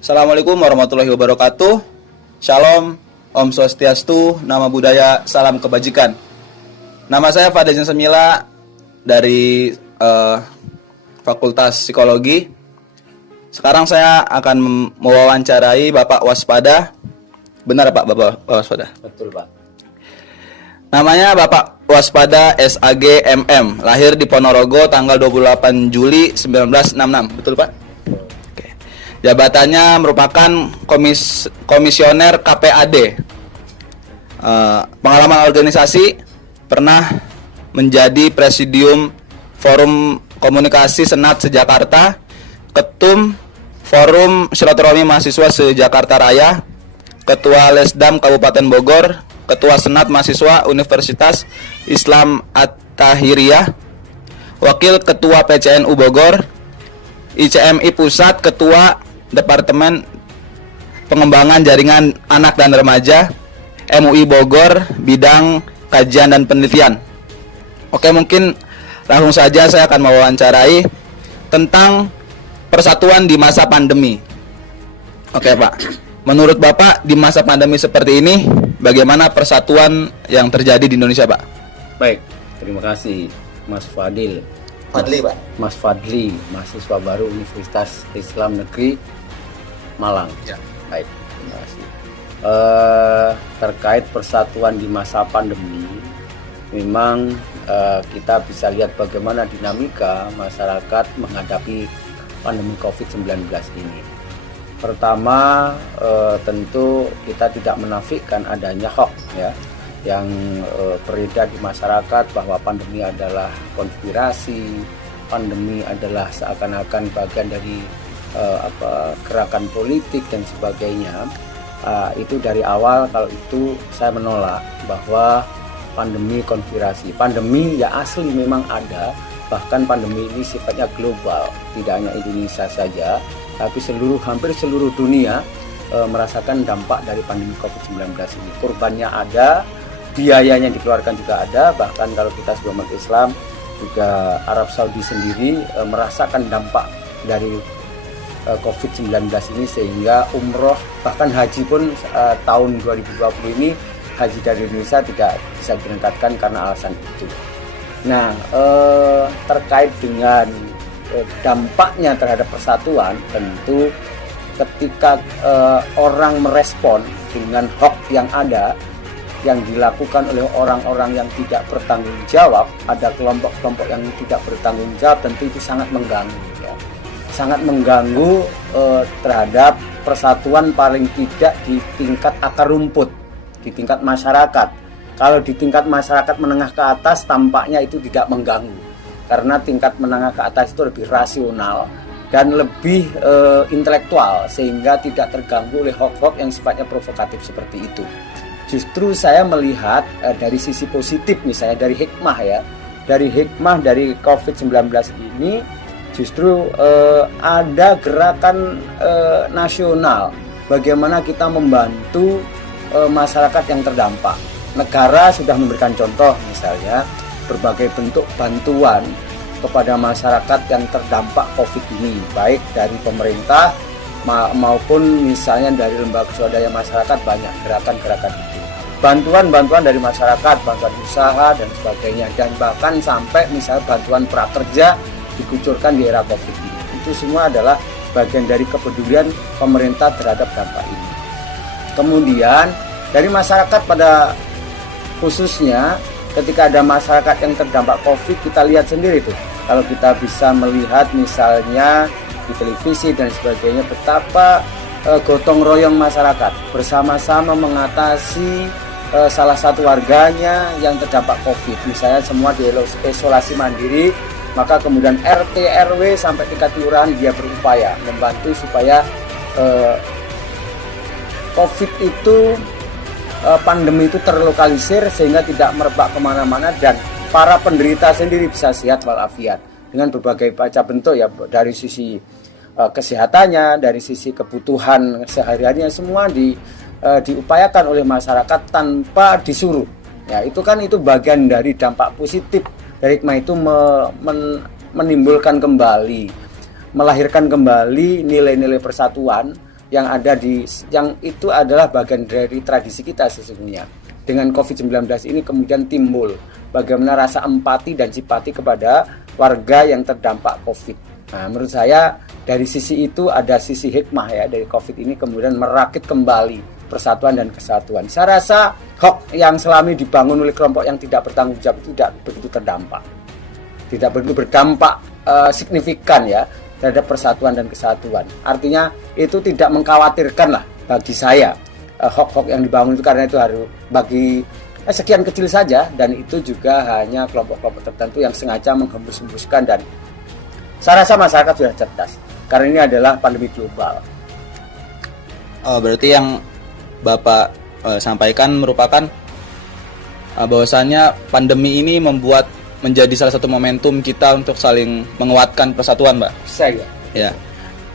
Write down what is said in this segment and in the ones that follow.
Assalamualaikum warahmatullahi wabarakatuh. Shalom, Om Swastiastu, Nama Budaya, Salam Kebajikan. Nama saya Fadezin Semila dari Fakultas Psikologi. Sekarang saya akan mewawancarai Bapak Waspada. Benar Pak, Bapak Waspada? Betul Pak. Namanya Bapak Waspada SAG MM, lahir di Ponorogo tanggal 28 Juli 1966. Betul Pak? Oke. Jabatannya merupakan komisioner KPAD. Pengalaman organisasi, pernah menjadi presidium Forum Komunikasi Senat se-Jakarta, ketum Forum Silaturahmi Mahasiswa se-Jakarta Raya, ketua Lesdam Kabupaten Bogor, ketua Senat Mahasiswa Universitas Islam At-Tahiriyah, wakil ketua PCNU Bogor, ICMI Pusat, ketua Departemen Pengembangan Jaringan Anak dan Remaja, MUI Bogor, bidang kajian dan penelitian. Oke, mungkin langsung saja saya akan mewawancarai tentang persatuan di masa pandemi. Oke Pak, menurut Bapak di masa pandemi seperti ini, bagaimana persatuan yang terjadi di Indonesia Pak? Baik, terima kasih Mas Fadil. Fadli Pak. Mas Fadli, mahasiswa baru Universitas Islam Negeri Malang. Ya. Baik, terima kasih. Terkait persatuan di masa pandemi, memang kita bisa lihat bagaimana dinamika masyarakat menghadapi pandemi COVID-19 ini. Pertama, tentu kita tidak menafikan adanya hoax ya, yang beredar di masyarakat bahwa pandemi adalah konspirasi, pandemi adalah seakan-akan bagian dari gerakan politik dan sebagainya. Itu dari awal, kalau itu saya menolak bahwa pandemi konspirasi. Pandemi ya asli memang ada, bahkan pandemi ini sifatnya global, tidak hanya Indonesia saja, tapi hampir seluruh dunia merasakan dampak dari pandemi COVID-19 ini. Korbannya ada, biayanya dikeluarkan juga ada, bahkan kalau kita sebagai umat Islam, juga Arab Saudi sendiri merasakan dampak dari COVID-19 ini, sehingga umroh bahkan haji pun tahun 2020 ini haji dari Indonesia tidak bisa diberangkatkan karena alasan itu. Nah, terkait dengan dampaknya terhadap persatuan, tentu ketika orang merespon dengan hoax yang ada, yang dilakukan oleh orang-orang yang tidak bertanggung jawab, ada kelompok-kelompok yang tidak bertanggung jawab, tentu itu sangat mengganggu ya. Sangat mengganggu terhadap persatuan, paling tidak di tingkat akar rumput, di tingkat masyarakat. Kalau di tingkat masyarakat menengah ke atas tampaknya itu tidak mengganggu, karena tingkat menengah ke atas itu lebih rasional dan lebih intelektual, sehingga tidak terganggu oleh hoax-hoax yang sifatnya provokatif seperti itu. Justru saya melihat dari sisi positif, misalnya dari hikmah ya, dari hikmah dari COVID-19 ini, justru ada gerakan nasional bagaimana kita membantu masyarakat yang terdampak. Negara sudah memberikan contoh, misalnya berbagai bentuk bantuan kepada masyarakat yang terdampak COVID ini, baik dari pemerintah maupun misalnya dari lembaga swadaya masyarakat. Banyak gerakan-gerakan itu, bantuan dari masyarakat, bantuan usaha dan sebagainya, dan bahkan sampai misalnya bantuan prakerja dikucurkan di era COVID ini. Itu semua adalah bagian dari kepedulian pemerintah terhadap dampak ini. Kemudian dari masyarakat pada khususnya, ketika ada masyarakat yang terdampak COVID, kita lihat sendiri tuh, kalau kita bisa melihat misalnya di televisi dan sebagainya, betapa gotong royong masyarakat bersama-sama mengatasi salah satu warganya yang terdampak COVID. Misalnya semua di isolasi mandiri, maka kemudian RT RW sampai tingkat kelurahan dia berupaya membantu supaya COVID itu, pandemi itu terlokalisir sehingga tidak merebak kemana-mana, dan para penderita sendiri bisa sehat walafiat dengan berbagai macam bentuk ya, dari sisi kesehatannya, dari sisi kebutuhan sehari-harinya, semua diupayakan oleh masyarakat tanpa disuruh. Ya, itu bagian dari dampak positif dari hikmah itu, menimbulkan kembali, melahirkan kembali nilai-nilai persatuan yang itu adalah bagian dari tradisi kita sesungguhnya. Dengan COVID-19 ini kemudian timbul bagaimana rasa empati dan simpati kepada warga yang terdampak COVID. Nah, menurut saya dari sisi itu ada sisi hikmah ya dari COVID ini kemudian merakit kembali persatuan dan kesatuan. Saya rasa hoax yang selama ini dibangun oleh kelompok yang tidak bertanggung jawab itu tidak begitu terdampak. Tidak begitu berdampak signifikan ya terhadap persatuan dan kesatuan. Artinya itu tidak mengkhawatirkan lah bagi saya hoax-hoax yang dibangun itu, karena itu harus bagi sekian kecil saja, dan itu juga hanya kelompok-kelompok tertentu yang sengaja menghembus-hembuskan, dan saya rasa masyarakat sudah cerdas karena ini adalah pandemi global. Berarti yang Bapak sampaikan merupakan bahwasannya pandemi ini menjadi salah satu momentum kita untuk saling menguatkan persatuan, Mbak. Saya. Ya.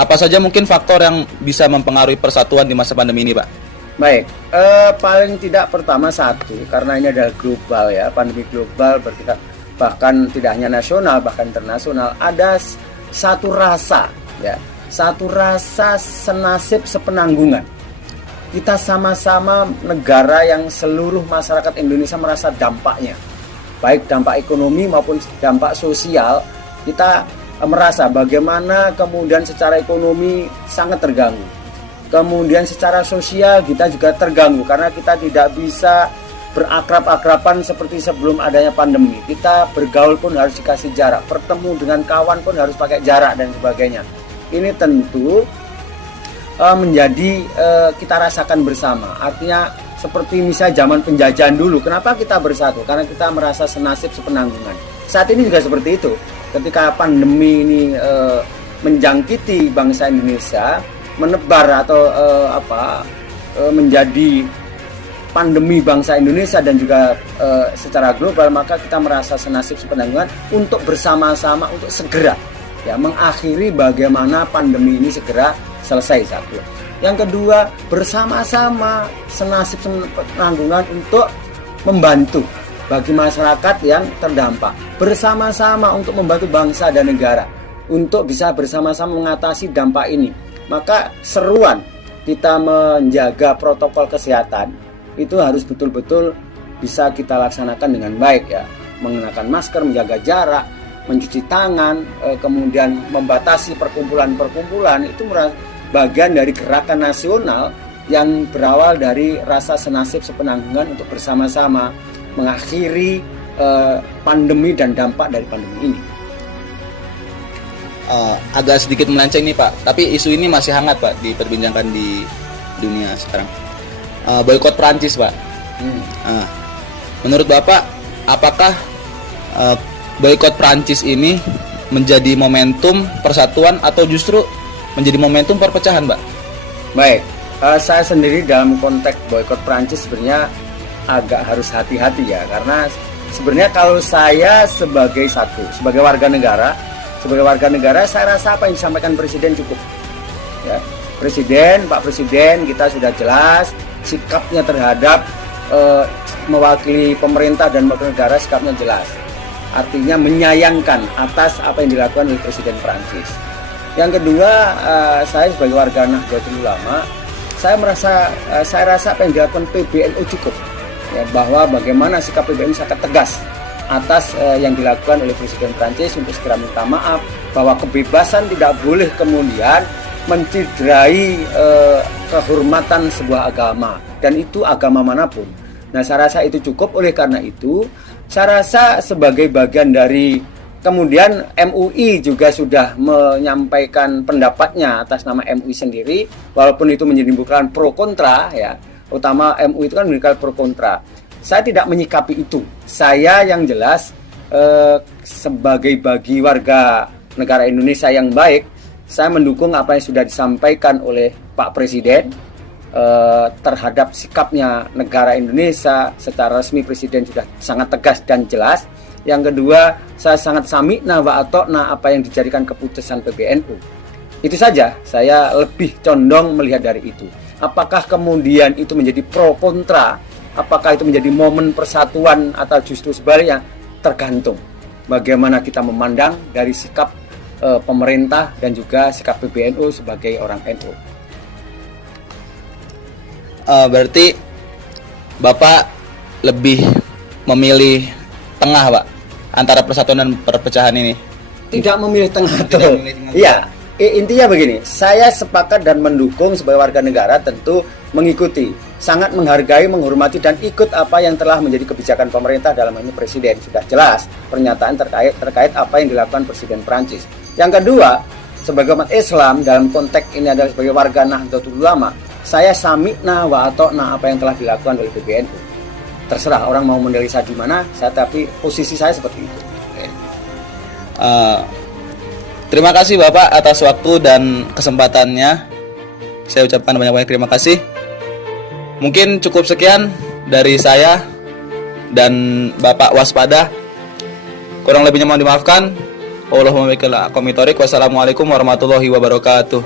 Apa saja mungkin faktor yang bisa mempengaruhi persatuan di masa pandemi ini, Pak? Baik, paling tidak pertama satu, karena ini adalah global ya, pandemi global berkita, bahkan tidak hanya nasional, bahkan internasional, ada satu rasa ya, satu rasa senasib sepenanggungan. Kita sama-sama negara yang seluruh masyarakat Indonesia merasa dampaknya, baik dampak ekonomi maupun dampak sosial. Kita merasa bagaimana kemudian secara ekonomi sangat terganggu, kemudian secara sosial kita juga terganggu karena kita tidak bisa berakrab-akraban seperti sebelum adanya pandemi. Kita bergaul pun harus dikasih jarak, bertemu dengan kawan pun harus pakai jarak dan sebagainya. Ini tentu menjadi kita rasakan bersama. Artinya seperti misalnya zaman penjajahan dulu, kenapa kita bersatu? Karena kita merasa senasib sepenanggungan. Saat ini juga seperti itu. Ketika pandemi ini menjangkiti bangsa Indonesia, menebar atau menjadi pandemi bangsa Indonesia dan juga secara global, maka kita merasa senasib sepenanggungan untuk bersama-sama untuk segera ya mengakhiri bagaimana pandemi ini segera selesai. Satu. Yang kedua, bersama-sama senasib sepenanggungan untuk membantu bagi masyarakat yang terdampak, bersama-sama untuk membantu bangsa dan negara untuk bisa bersama-sama mengatasi dampak ini. Maka seruan kita menjaga protokol kesehatan itu harus betul-betul bisa kita laksanakan dengan baik ya. Mengenakan masker, menjaga jarak, mencuci tangan, kemudian membatasi perkumpulan-perkumpulan, itu bagian dari gerakan nasional yang berawal dari rasa senasib sepenanggungan untuk bersama-sama mengakhiri pandemi dan dampak dari pandemi ini. Agak sedikit melenceng nih Pak, tapi isu ini masih hangat Pak diperbincangkan di dunia sekarang. Boykot Prancis Pak. Menurut Bapak, apakah boykot Prancis ini menjadi momentum persatuan atau justru menjadi momentum perpecahan, Pak? Baik, saya sendiri dalam konteks boykot Prancis sebenarnya agak harus hati-hati ya, karena sebenarnya kalau saya sebagai warga negara, saya rasa apa yang disampaikan Presiden cukup. Ya, Pak Presiden kita sudah jelas sikapnya terhadap mewakili pemerintah dan wakil negara, sikapnya jelas. Artinya menyayangkan atas apa yang dilakukan oleh Presiden Prancis. Yang kedua, saya sebagai warga Nahdlatul Ulama, saya rasa apa yang dilakukan PBNU cukup. Ya, bahwa bagaimana sikap PBNU sangat tegas atas yang dilakukan oleh Presiden Prancis untuk segera minta maaf, bahwa kebebasan tidak boleh kemudian menciderai kehormatan sebuah agama, dan itu agama manapun. Nah, saya rasa itu cukup. Oleh karena itu, saya rasa sebagai bagian dari kemudian MUI juga sudah menyampaikan pendapatnya atas nama MUI sendiri, walaupun itu menimbulkan pro kontra ya. Utama MUI itu kan menimbulkan pro kontra. Saya tidak menyikapi itu. Saya yang jelas sebagai bagi warga negara Indonesia yang baik, saya mendukung apa yang sudah disampaikan oleh Pak Presiden terhadap sikapnya negara Indonesia. Secara resmi Presiden sudah sangat tegas dan jelas. Yang kedua, saya sangat sami'na wa ata'na apa yang dijadikan keputusan PBNU. Itu saja, saya lebih condong melihat dari itu. Apakah kemudian itu menjadi pro kontra, apakah itu menjadi momen persatuan atau justru sebaliknya, tergantung bagaimana kita memandang dari sikap pemerintah dan juga sikap PBNU sebagai orang NU. berarti Bapak lebih memilih tengah, Pak, antara persatuan dan perpecahan ini. Tidak memilih tengah Tidak tuh. memilih tengah. Iya, intinya begini, saya sepakat dan mendukung sebagai warga negara tentu mengikuti, sangat menghargai, menghormati dan ikut apa yang telah menjadi kebijakan pemerintah dalam hal ini presiden. Sudah jelas pernyataan terkait apa yang dilakukan Presiden Prancis. Yang kedua, sebagai umat Islam dalam konteks ini adalah sebagai warga Nahdlatul Ulama, saya sami'na wa ata'na apa yang telah dilakukan oleh PBNU. Terserah orang mau mendelisa di mana, tapi posisi saya seperti itu. Terima kasih Bapak atas waktu dan kesempatannya. Saya ucapkan banyak-banyak terima kasih. Mungkin cukup sekian dari saya dan Bapak waspada. Kurang lebihnya mohon dimaafkan. Wassalamualaikum warahmatullahi wabarakatuh.